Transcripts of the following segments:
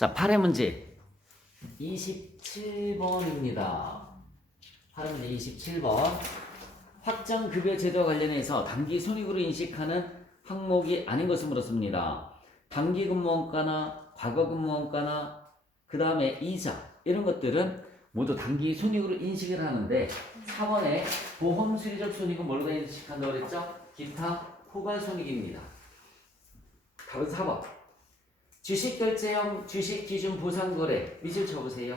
자, 8회 문제 27번입니다. 8회 문제 27번. 확정급여 제도와 관련해서 단기 손익으로 인식하는 항목이 아닌 것을 물었습니다. 단기 근무원가나 과거 근무원가나 그 다음에 이자 이런 것들은 모두 단기 손익으로 인식을 하는데 4번에 보험 수리적 손익은 뭘로 인식한다고 그랬죠? 기타 포괄 손익입니다. 답은 4번. 주식결제형 주식기준보상거래 밑줄 쳐보세요.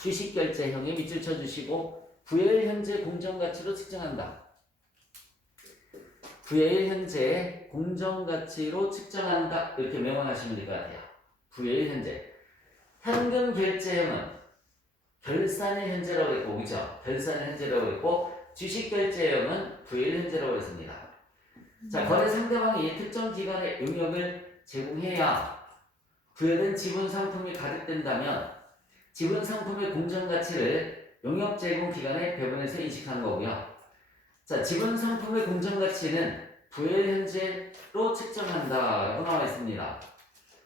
주식결제형에 밑줄 쳐주시고 부여일 현재 공정가치로 측정한다. 부여일 현재 공정가치로 측정한다. 이렇게 명언하시면 될 것 같아요. 부여일 현재. 현금결제형은 결산일 현재라고 했고, 그죠? 결산일 현재라고 했고, 주식결제형은 부여일 현재라고 했습니다. 자, 거래 상대방이 특정 기간의 용역을 제공해야 부여된 지분 상품이 가득된다면 지분 상품의 공정가치를 용역 제공 기간의 배분에서 인식하는 거고요. 자, 지분 상품의 공정가치는 부여일 현재로 측정한다라고 나와 있습니다.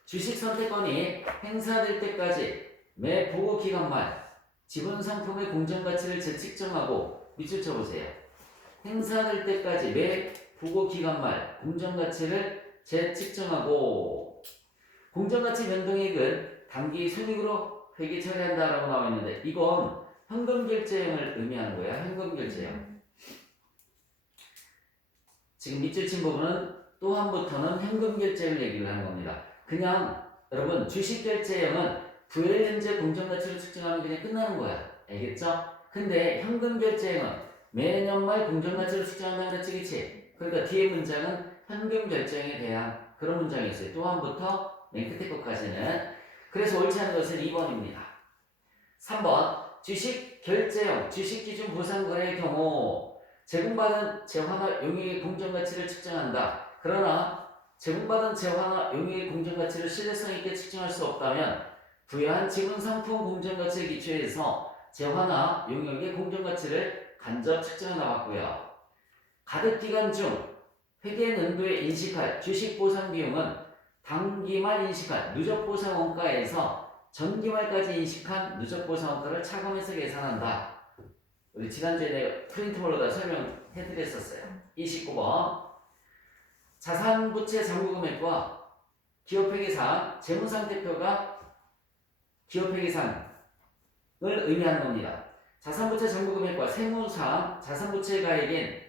주식 선택권이 행사될 때까지 매 보고 기간 말 지분 상품의 공정가치를 재측정하고 밑줄 쳐보세요. 행사될 때까지 매 보고 기간 말 공정가치를 재측정하고 공정가치 변동액은 단기 손익으로 회계 처리한다라고 나와 있는데 이건 현금결제형을 의미하는 거야. 현금결제형. 지금 밑줄 친 부분은 또 한부터는 현금결제형을 얘기를 하는 겁니다. 그냥 여러분 주식결제형은 부여일 현재 공정가치를 측정하면 그냥 끝나는 거야. 알겠죠? 근데 현금결제형은 매년 말 공정가치를 측정한다는 거지, 그치? 그러니까 뒤에 문장은 현금결제형에 대한 그런 문장이 있어요. 또 한부터 맨 끝에 것까지는. 그래서 옳지 않은 것은 2번입니다. 3번 주식결제형 주식기준보상거래의 경우 제공받은 재화나 용익의 공정가치를 측정한다. 그러나 제공받은 재화나 용익의 공정가치를 신뢰성 있게 측정할 수 없다면 부여한 지분상품 공정가치에 기초해서 재화나 용역의 공정가치를 간접 측정해 나왔고요. 가득기간 중 회계 연도에 인식할 주식보상 비용은 단기말 인식한 누적보상 원가에서 전기말까지 인식한 누적보상 원가를 차감해서 계산한다. 우리 지난주에 내가 프린트물로 다 설명해드렸었어요. 29번 자산부채 잔고금액과 기업회계상 재무상태표가 기업회계상을 의미하는 겁니다. 자산부채 잔고금액과 세무상 자산부채가액인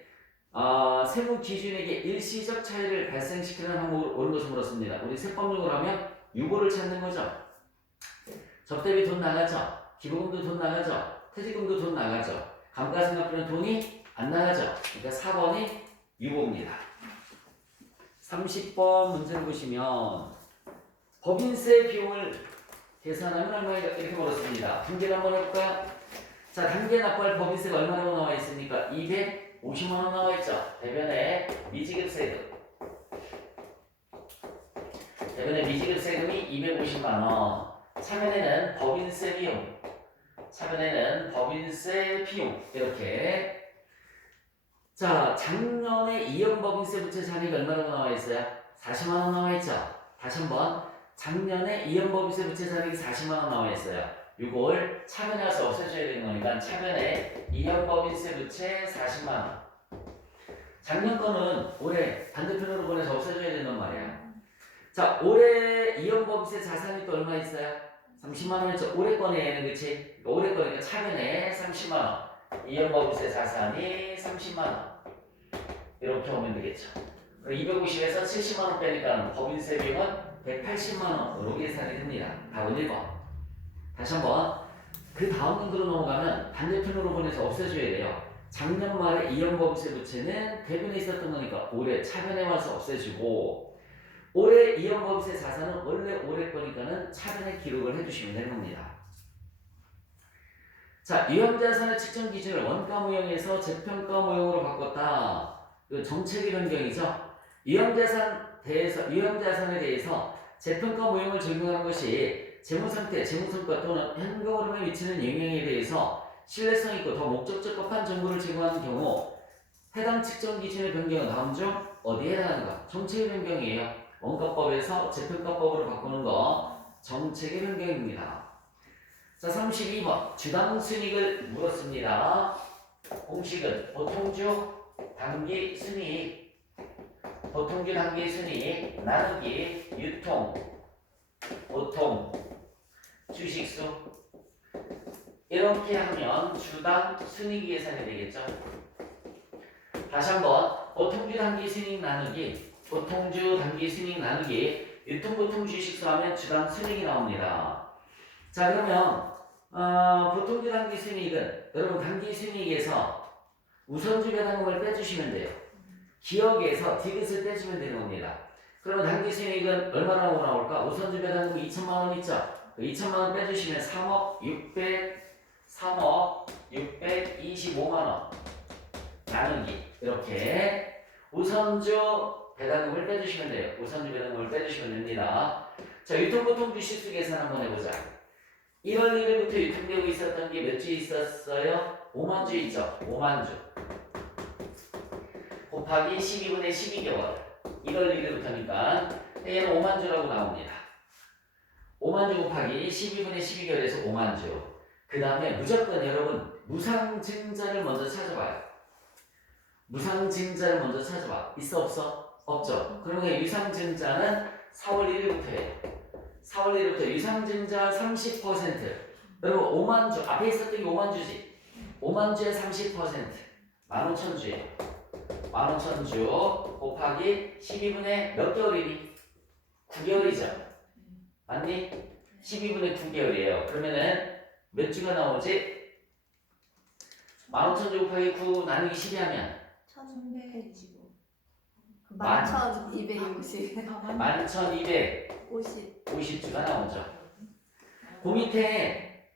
세무기준액의 일시적 차이를 발생시키는 항목을 옳은 것을 물었습니다. 우리 세법용어로 하면 유보를 찾는 거죠. 접대비 돈 나가죠. 기부금도 돈 나가죠. 퇴직금도 돈 나가죠. 감가상각비는 돈이 안 나가죠. 그러니까 4번이 유보입니다. 30번 문제를 보시면 법인세 비용을 계산하면 얼마인가 이렇게 물었습니다. 단계를 한번 해볼까요? 자, 단계 납부할 법인세가 얼마라고 나와 있습니까? 250만원 나와 있죠. 대변에 미지급 세금. 대변에 미지급 세금이 250만원. 차변에는 법인세 비용. 차변에는 법인세 비용. 이렇게. 자, 작년에 이연 법인세 부채 잔액이 얼마라고 나와 있어요? 40만원 나와 있죠. 다시 한번. 작년에 이연 법인세 부채 잔액이 40만원 나와 있어요. 이걸 차변에 와서 없애줘야 되는 거니까 차변에 이연 법인세 부채 40만원. 작년 거는 올해 반대편으로 보내서 없애줘야 된단 말이야. 자, 올해 이연 법인세 자산이 또 얼마 있어요? 30만원이죠. 올해 거네는 그치? 올해 거니까 차변에 30만원. 이연 법인세 자산이 30만원. 이렇게 오면 되겠죠. 250에서 70만원 빼니까 법인세 비용은 180만원으로 계산이 됩니다. 답은 1번. 다시 한번. 그 다음 문제로 넘어가면 반대편으로 보내서 없애줘야 돼요. 작년 말에 이연법인세 부채는 대변에 있었던 거니까 올해 차변에 와서 없애주고 올해 이연법인세 자산은 원래 올해 거니까는 차변에 기록을 해주시면 되는 겁니다. 자, 유형자산의 측정 기준을 원가 모형에서 재평가 모형으로 바꿨다. 이거 정책의 변경이죠. 유형자산에 대해서 재평가 모형을 적용하는 것이 재무상태, 재무성과 또는 현금 흐름에 미치는 영향에 대해서 신뢰성 있고 더 목적적 법한 정보를 제공하는 경우 해당 측정 기준의 변경은 다음 중 어디에 해당하는가? 정책의 변경이에요. 원가법에서 재평가법으로 바꾸는 거 정책의 변경입니다. 자, 32번 주당 순이익을 물었습니다. 공식은 보통주 단기 순이익, 보통주 단기 순이익 나누기 유통 보통 주식수. 이렇게 하면 주당 순이익 계산이 되겠죠. 다시 한번 보통주 단기 순이익 나누기 보통주 단기 순이익 나누기 유통 보통 주식수 하면 주당 순이익이 나옵니다. 자, 그러면 보통주 단기 순이익은 여러분 단기 순이익에서 우선주 배당금을 빼주시면 돼요. 기억에서 디귿을 빼주면 되는 겁니다. 그러면 단기 순이익은 얼마나 나올까? 우선주 배당금 2천만 원 있죠? 2천만 원 빼주시면 3억 625만 원 나누기 이렇게 우선주 배당금을 빼주시면 돼요. 우선주 배당금을 빼주시면 됩니다. 자, 유통보통 주식수 계산 한번 해보자. 1월 1일부터 유통되고 있었던 게 몇 주 있었어요? 5만 주 있죠? 5만 주 곱하기 12분의 12개월 1월 1일부터니까 얘는 5만 주라고 나옵니다. 5만 주 곱하기 12분의 12개월에서 5만 주. 그 다음에 무조건 여러분 무상증자를 먼저 찾아봐요. 무상증자를 먼저 찾아봐. 있어 없어? 없죠. 그러면 유상증자는 4월 1일부터예요. 4월 1일부터 유상증자 30%. 여러분 5만 주 앞에 있었던 게 5만 주지. 5만 주에 30% 15,000주예요. 15,000주 곱하기 12분의 몇 개월이니? 9개월이죠. 맞니? 12분의 9개월이에요. 그러면은 몇 주가 나오지? 15,000주 곱하기 9 나누기 12 하면 1,125. 11,250. 11,250주가 나오죠. 그 밑에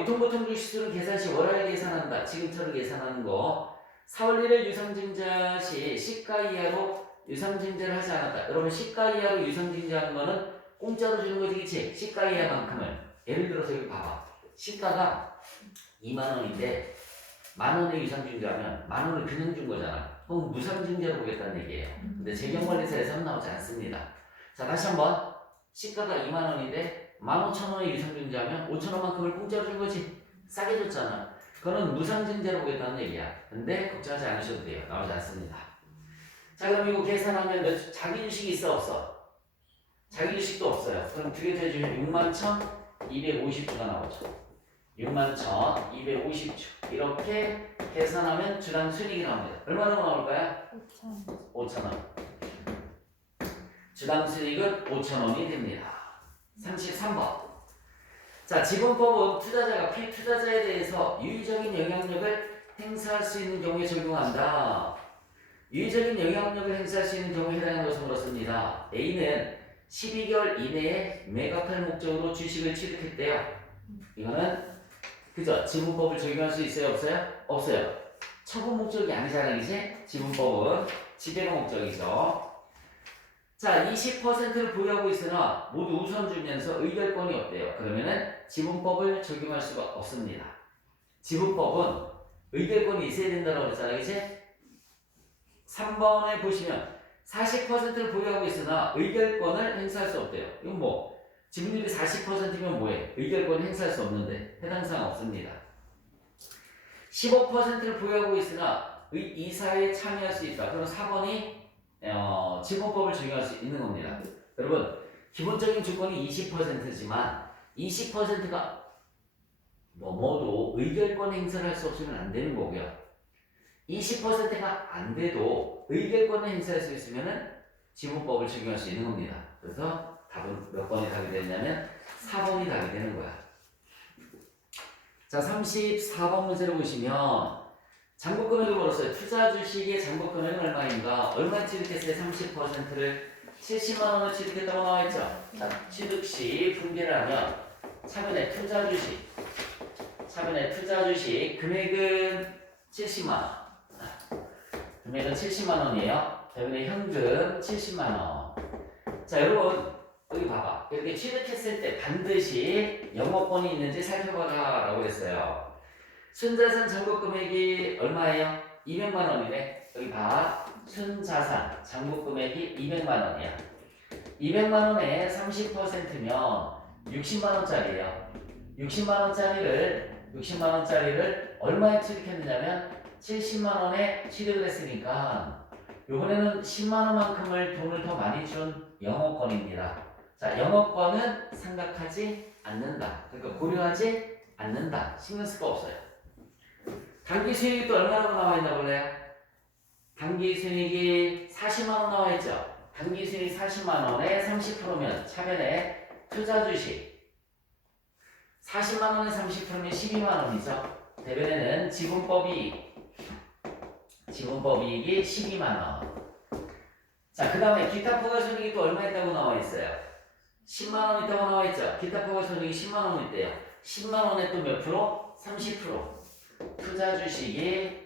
유통보통 주식수는 계산 시 월화일 계산한다. 지금처럼 계산하는 거. 4월 1일 유상증자 시 시가 이하로 유상증자를 하지 않았다. 여러분 시가 이하로 유상증자하는 거는 공짜로 주는 거지, 그치? 시가 이하만큼을. 예를 들어서 여기 봐봐. 시가가 2만 원인데 만 원의 유상증자하면 만 원을 그냥 준 거잖아. 그럼 무상증자로 보겠다는 얘기예요. 근데 재경관리사에서는 나오지 않습니다. 자, 다시 한번. 시가가 2만 원인데 15,000원의 유상증자하면 5,000원만큼을 공짜로 준 거지. 싸게 줬잖아. 그거는 무상증자로 보겠다는 얘기야. 근데 걱정하지 않으셔도 돼요. 나오지 않습니다. 자, 그럼 이거 계산하면 자기 주식이 있어 없어? 자기 주식도 없어요. 그럼 두 개 더해주면 61,250주가 나오죠. 61,250주. 이렇게 계산하면 주당 순이익이 나옵니다. 얼마나 나올까요? 5,000원. 주당 순이익은 5,000원이 됩니다. 33번. 자, 지분법은 투자자가 피투자자에 대해서 유의적인 영향력을 행사할 수 있는 경우에 적용한다. 유의적인 영향력을 행사할 수 있는 경우에 해당하는 것을 물었습니다. A는 12개월 이내에 매각할 목적으로 주식을 취득했대요. 이거는 그죠? 지분법을 적용할 수 있어요? 없어요? 없어요. 처분 목적이 아니잖아요, 이제? 지분법은 지배가 목적이죠. 자, 20%를 보유하고 있으나 모두 우선 주면서 의결권이 없대요. 그러면은 지분법을 적용할 수가 없습니다. 지분법은 의결권이 있어야 된다고 그랬잖아요, 이제? 3번에 보시면 40%를 보유하고 있으나 의결권을 행사할 수 없대요. 이건 뭐 지분율이 40%면 뭐해? 의결권을 행사할 수 없는데 해당 사항 없습니다. 15%를 보유하고 있으나 이사에 참여할 수 있다. 그럼 4번이 지분법을 적용할 수 있는 겁니다. 여러분 기본적인 조건이 20%지만 20%가 넘어도 의결권 행사를 할 수 없으면 안 되는 거고요. 20%가 안 돼도 의결권을 행사할 수 있으면 지분법을 적용할 수 있는 겁니다. 그래서 답은 몇 번이 답이 되냐면 4번이 답이 되는 거야. 자, 34번 문제를 보시면 잔고금액을 물었어요. 투자 주식의 잔고금액은 얼마인가? 얼마 취득했어요? 30%를 70만 원을 취득했다고 나와있죠. 자, 취득 시 분배를 하면 차변의 투자 주식 금액은 70만 원. 금액은 70만 원이에요. 대부분의 현금 70만 원. 자, 여러분 여기 봐봐. 이렇게 취득했을 때 반드시 영업권이 있는지 살펴봐라 라고 했어요. 순자산 잔고금액이 얼마예요? 200만 원이네. 여기 봐. 순자산 잔고금액이 200만 원이야. 200만 원에 30%면 60만 원짜리예요. 60만 원짜리를 얼마에 취득했느냐면 70만 원에 취득을 했으니까 이번에는 10만 원만큼을 돈을 더 많이 준 영업권입니다. 자, 영업권은 생각하지 않는다. 그러니까 고려하지 않는다. 신경 쓸 거 없어요. 단기 수익이 또 얼마라고 나와 있나 볼래요? 단기 수익이 40만 원 나와 있죠. 단기 수익 40만 원에 30%면 차변에 투자 주식 40만 원에 30%면 12만 원이죠. 대변에는 지분법 이익이 12만 원. 자, 그 다음에 기타 포괄손익이 또 얼마 있다고 나와 있어요? 10만 원 있다고 나와 있죠. 기타 포괄손익이 10만 원 있대요. 10만 원에 또 몇 프로? 30%. 투자 주식이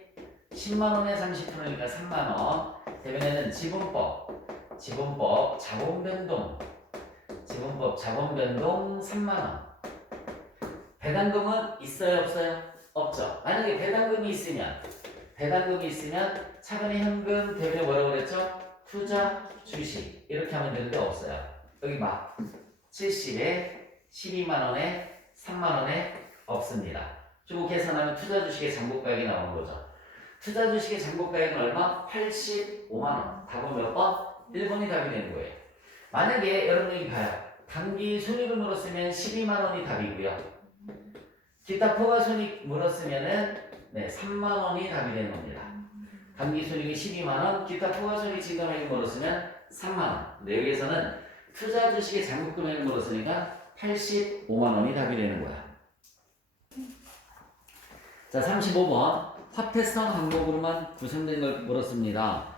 10만 원에 30%니까 3만 원. 대변에는 지분법 자본 변동 3만 원. 배당금은 있어요, 없어요? 없죠. 만약에 배당금이 있으면 차변에 현금, 대변에 뭐라고 그랬죠? 투자 주식 이렇게 하면 되는데 없어요. 여기 막 70에 12만 원에 3만 원에 없습니다. 주고 계산하면 투자 주식의 잔고가액이 나오는 거죠. 투자 주식의 잔고가액은 얼마? 85만 원. 답은 몇 번? 1번이 답이 되는 거예요. 만약에 여러분이 봐요. 단기 손익을 물었으면 12만 원이 답이고요. 기타 포괄손익 물었으면은 3만 원이 답이 되는 겁니다. 단기 손익이 12만 원, 기타 포괄손익 증감액을 물었으면 3만 원. 근데 여기에서는 투자 주식의 잔고 금액을 물었으니까 85만 원이 답이 되는 거야. 자, 35번. 화폐성 항목으로만 구성된 걸 물었습니다.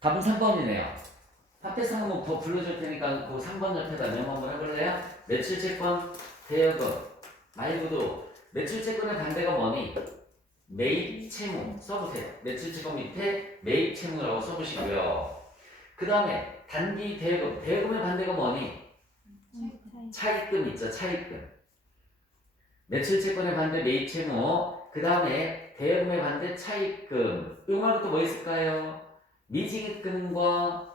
답은 3번이네요. 화폐성 항목 더 불러줄 테니까 그 3번 옆에다 메모 한번 해볼래요? 매출채권, 대여금 말고도 매출채권의 반대가 뭐니? 매입 채무 써보세요. 매출채권 밑에 매입 채무라고 써보시고요. 그 다음에 단기 대여금, 대여금의 반대가 뭐니? 차입금 있죠, 차입금. 매출채권의 반대 매입 채무, 그 다음에 대여금의 반대 차입금. 이 말고 또 뭐 있을까요? 미지급금과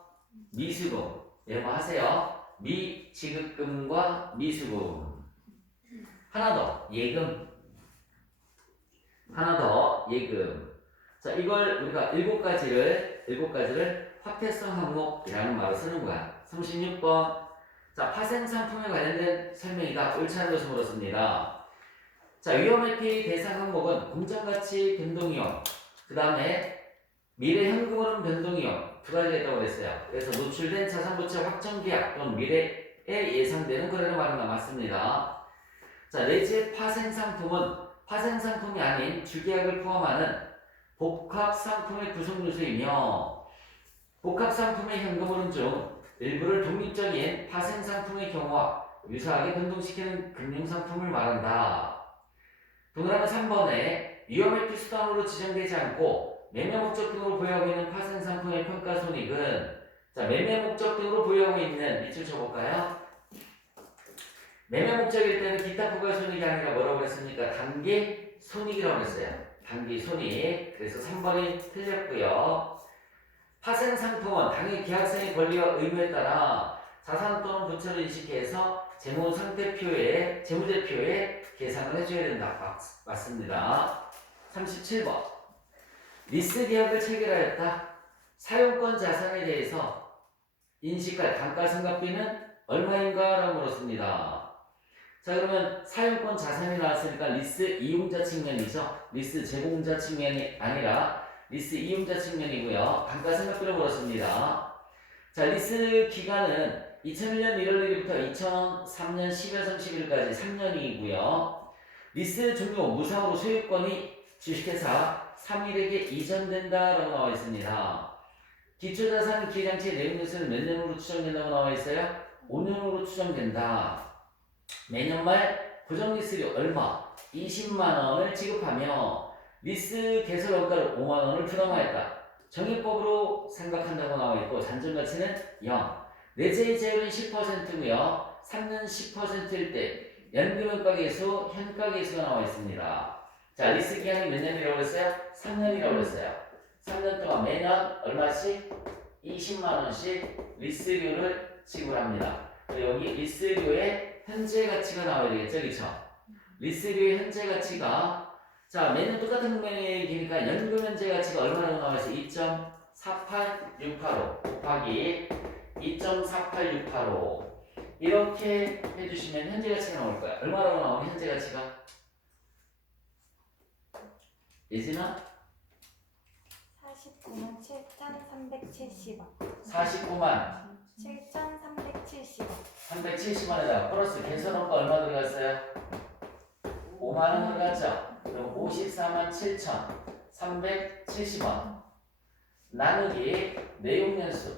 미수금. 이런 거 하세요. 미지급금과 미수금. 하나 더 예금. 자, 이걸 우리가 7가지를 화폐성 항목이라는 말을 쓰는 거야. 36번. 자, 파생상품에 관련된 설명이다. 옳지 않은 것을 물었습니다. 자, 위험회피 대상 항목은 공정가치 변동위험, 그 다음에 미래 현금흐름 변동위험 두 가지가 있다고 그랬어요. 그래서 노출된 자산부채 확정계약 또는 미래에 예상되는 거래를 말한다. 맞습니다. 자, 내지의 파생상품은 파생상품이 아닌 주계약을 포함하는 복합상품의 구성요소이며 복합상품의 현금흐름 중 일부를 독립적인 파생상품의 경우와 유사하게 변동시키는 금융상품을 말한다. 동그라미 3번에 위험회피 수단으로 지정되지 않고 매매 목적 등으로 보유하고 있는 파생상품의 평가손익은 자, 매매 목적 등으로 보유하고 있는 밑줄 쳐볼까요? 매매 목적일 때는 기타 포괄손익이 아니라 뭐라고 했습니까? 단기 손익이라고 했어요. 단기 손익. 그래서 3번이 틀렸고요. 파생상품은 당의 계약성의 권리와 의무에 따라 자산 또는 부채를 인식해서 재무상태표에 재무제표에 계산을 해줘야 된다. 맞습니다. 37번. 리스 계약을 체결하였다. 사용권 자산에 대해서 인식할 단가상각비는 얼마인가? 라고 물었습니다. 자, 그러면 사용권 자산이 나왔으니까 리스 이용자 측면이죠. 리스 제공자 측면이 아니라 리스 이용자 측면이고요. 단가상각비를 물었습니다. 자, 리스 기간은 2001년 1월 1일부터 2003년 12월 31일까지 3년이고요. 리스 종료 무상으로 소유권이 주식회사 3일에게 이전된다라고 나와 있습니다. 기초자산 기회장치의 내용 요소는 몇 년으로 추정된다고 나와 있어요? 5년으로 추정된다. 매년 말 고정 리스료 얼마? 20만 원을 지급하며 리스 개설 원가를 5만 원을 부담하였다. 정의법으로 생각한다고 나와 있고 잔존 가치는 0. 내재의 제율은 10%고요. 3년 10%일 때 연금효과계수, 현가계수가 나와 있습니다. 자, 리스 기간이 몇 년이라고 했어요? 3년이라고 했어요. 3년 동안 매년 얼마씩? 20만 원씩 리스료를 지불합니다. 여기 리스료의 현재 가치가 나와야 되겠죠, 그쵸? 리스비의 현재 가치가 자 매년 똑같은 금액이니까 연금 현재 가치가 얼마라고 나와 있어? 2.48685 곱하기 2.48685 이렇게 해주시면 현재 가치가 나올 거야. 얼마라고 나오니 현재 가치가? 예진아? 49만 7,370원. 49만 7,370원. 370원에다가 플러스 개선원가 얼마 들어갔어요? 5만원 들어갔죠? 그럼 54만 7,370원 나누기 내용연수.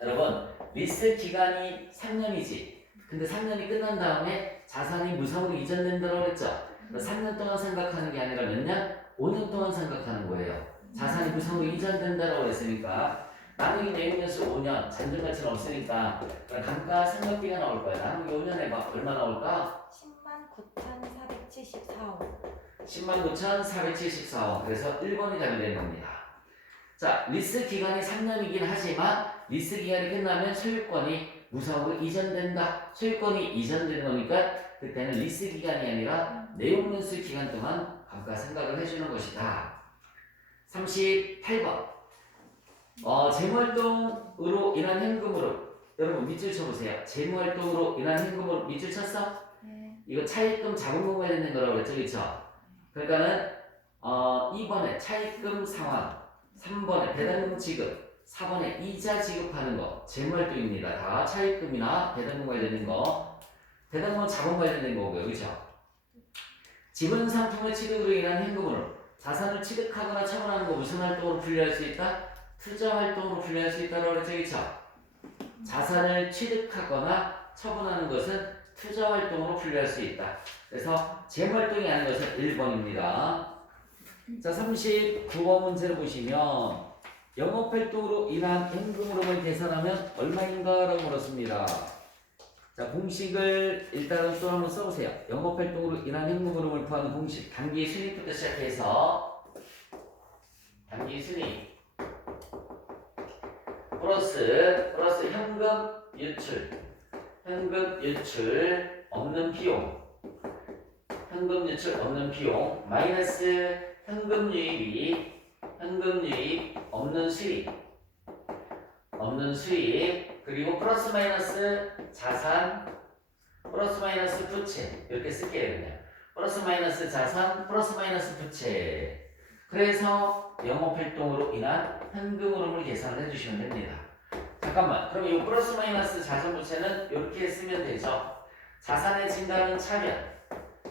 여러분 리스 기간이 3년이지. 근데 3년이 끝난 다음에 자산이 무상으로 이전된다고 했죠? 3년 동안 생각하는 게 아니라 몇 년? 5년 동안 생각하는 거예요. 자산이 무상으로 이전된다고 했으니까 나누기 내용연수 5년 잔존가치는 없으니까 감가 생각비가 나올 거야. 나누기 5년 해봐. 얼마 나올까? 109,474원. 109,474원. 그래서 1번이 답이 되는 겁니다. 자, 리스 기간이 3년이긴 하지만 리스 기간이 끝나면 소유권이 무상으로 이전된다. 소유권이 이전되는 거니까 그때는 리스 기간이 아니라 내용연수 기간 동안 감가 생각을 해주는 것이다. 38번. 재무활동으로 인한 현금으로 여러분 밑줄 쳐보세요. 재무활동으로 인한 현금으로 밑줄 쳤어? 네. 이거 차입금 자본금 관련된 거라고 그랬죠, 그쵸? 그러니까는 2번에 차입금 상환, 3번에 배당금 지급, 4번에 이자 지급하는 거 재무활동입니다. 다 차입금이나 배당금 관련된 거, 배당금은 자본 관련된 거고요, 그쵸? 지분 상품의 취득으로 인한 현금으로 자산을 취득하거나 처분하는 거 무슨 활동으로 분류할 수 있다? 투자 활동으로 분류할 수 있다고 그랬죠, 그쵸? 자산을 취득하거나 처분하는 것은 투자 활동으로 분류할 수 있다. 그래서 재무활동이 아닌 것은 1번입니다. 자, 39번 문제를 보시면 영업활동으로 인한 현금 흐름을 계산하면 얼마인가 라고 물었습니다. 자, 공식을 일단은 또 한번 써보세요. 영업활동으로 인한 현금 흐름을 구하는 공식. 단기 순이익부터 시작해서 단기 순이익 플러스 현금 유출 없는 비용 현금 유출 없는 비용 마이너스 현금 유입 없는 수익 그리고 플러스 마이너스 자산 플러스 마이너스 부채 이렇게 쓸게요. 그냥 플러스 마이너스 자산 플러스 마이너스 부채. 그래서 영업활동으로 인한 현금 흐름을 계산을 해주시면 됩니다. 잠깐만, 그럼 이 플러스 마이너스 자산 부채는 이렇게 쓰면 되죠. 자산의 증가는 차변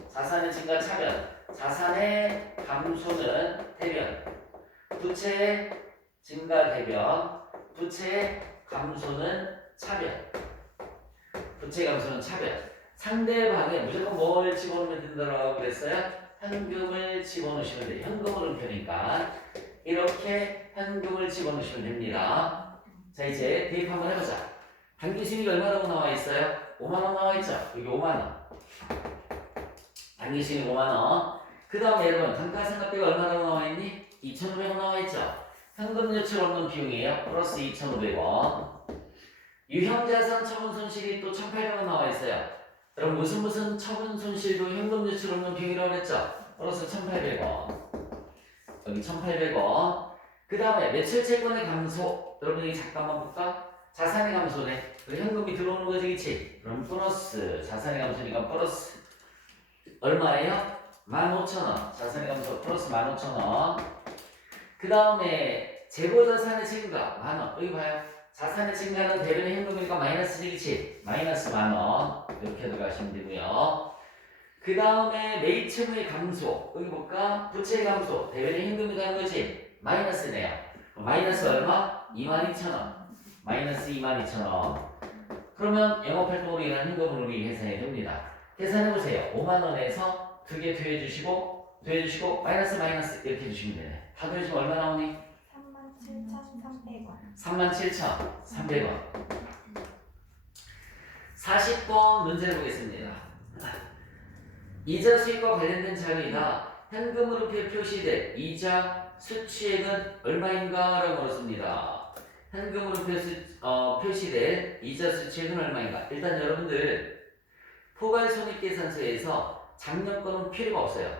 자산의 증가 차변 자산의 감소는 대변 부채의 증가 대변 부채의 감소는 차변 부채 감소는 차변. 상대방에 무조건 뭘 집어넣으면 된다고 그랬어요? 현금을 집어넣으시면 돼요. 현금 흐름표니까 이렇게 현금을 집어넣으시면 됩니다. 자, 이제 대입 한번 해보자. 단기 순이익 얼마라고 나와 있어요? 5만원 나와 있죠? 여기 5만원. 단기 순이익 5만원. 그 다음에 여러분 감가상각비가 얼마라고 나와 있니? 2,500원 나와 있죠? 현금 유출 없는 비용이에요. 플러스 2,500원. 유형자산 처분 손실이 또 1,800원 나와 있어요. 그럼 무슨 처분 손실도 현금 유출 없는 비용이라고 했죠? 플러스 1,800원. 여기 1,800원. 그 다음에 매출 채권의 감소. 여러분 여기 잠깐만 볼까? 자산의 감소네. 현금이 들어오는 거지, 그치? 그럼 플러스 자산의 감소니까 플러스 얼마예요? 15,000원. 자산의 감소 플러스 15,000원. 그 다음에 재고자산의 증가 만원. 여기 봐요. 자산의 증가는 대변의 현금이니까 마이너스지, 그치? 마이너스 만원. 이렇게 들어가시면 되고요. 그 다음에 매입채무의 감소. 여기 볼까? 부채의 감소. 대변의 현금이 가는 거지? 마이너스네요. 마이너스 얼마? 22,000원. 마이너스 22,000원. 그러면 영업활동으로 인한 현금 흐름이 계산이 됩니다. 계산해보세요. 5만원에서 2개 더해주시고 마이너스 이렇게 해주시면 되네. 다 더해주면 얼마 나오니? 37,300원. 37,300원. 40번 문제를 보겠습니다. 이자 수익과 관련된 자료이다. 현금 흐름표에 표시된 이자 수취액은 얼마인가? 라고 물었습니다. 현금 흐름표에 표시된 이자 수취액은 얼마인가? 일단 여러분들 포괄손익계산서에서 작년 거는 필요가 없어요.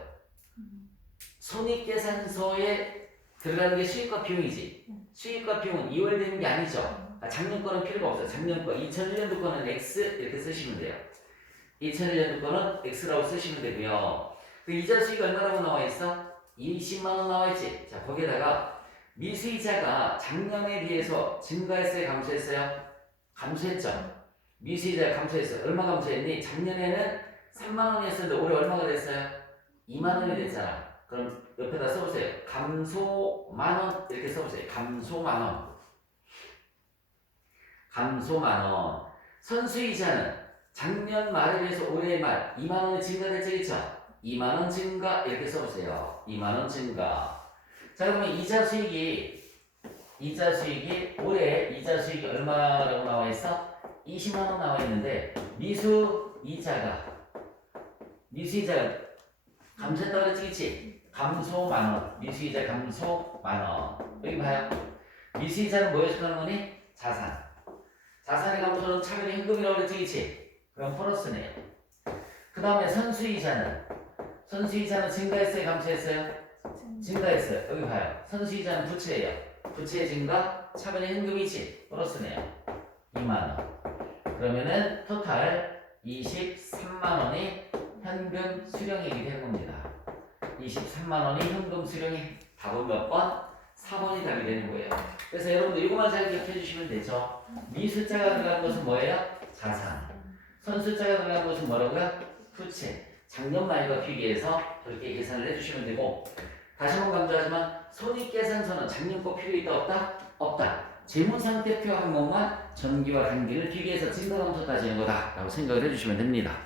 손익계산서에 들어가는 게 수익과 비용이지. 수익과 비용은 이월되는 게 아니죠. 작년 거는 필요가 없어요. 작년 거 2001년도 거는 X 이렇게 쓰시면 돼요. 2001년도 거는 X라고 쓰시면 되고요. 그 이자 수익 얼마라고 나와 있어? 20만 원 나와 있지. 자, 거기에다가 미수이자가 작년에 비해서 증가했어요, 감소했어요? 감소했죠. 미수이자 감소했어요. 얼마 감소했니? 작년에는 3만 원이었는데 올해 얼마가 됐어요? 2만 원이 됐잖아. 그럼 옆에다 써보세요. 감소 만원 이렇게 써보세요. 감소 만원. 감소 만원. 선수이자는 작년 말에 비해서 올해 말 2만 원이 증가됐죠, 그렇죠? 2만 원 증가 이렇게 써보세요. 2만 원 증가. 자, 그러면 이자 수익이 올해 이자 수익이 얼마라고 나와 있어? 20만 원 나와 있는데 미수이자가 감소했다고 그랬지, 그치? 감소 만원. 미수이자 감소 만원. 여기 봐요. 미수이자는 뭐에 속하는 거니? 자산. 자산의 감소는 차별이 현금이라고 그랬지, 그치? 그럼 플러스네요. 그 다음에 선수이자는 증가했어요, 감소했어요? 증가했어요. 여기 봐요. 선수이자는 부채예요. 부채의 증가, 차변의 현금이지. 플러스네요. 2만원. 그러면은 토탈 23만원이 현금 수령액이 되는 겁니다. 23만원이 현금 수령액. 답은 몇 번? 4번이 답이 되는 거예요. 그래서 여러분들 이거만 잘 기억해 주시면 되죠. 미숫자가 들어간 것은 뭐예요? 자산. 선숫자가 들어간 것은 뭐라고요? 부채. 작년 말과 비교해서 그렇게 계산을 해주시면 되고, 다시 한번 강조하지만 손익계산서는 작년 거 필요 있다 없다? 없다. 재무상태표 항목만 전기와 단기를 비교해서 증가 감소 따지는 거다 라고 생각을 해주시면 됩니다.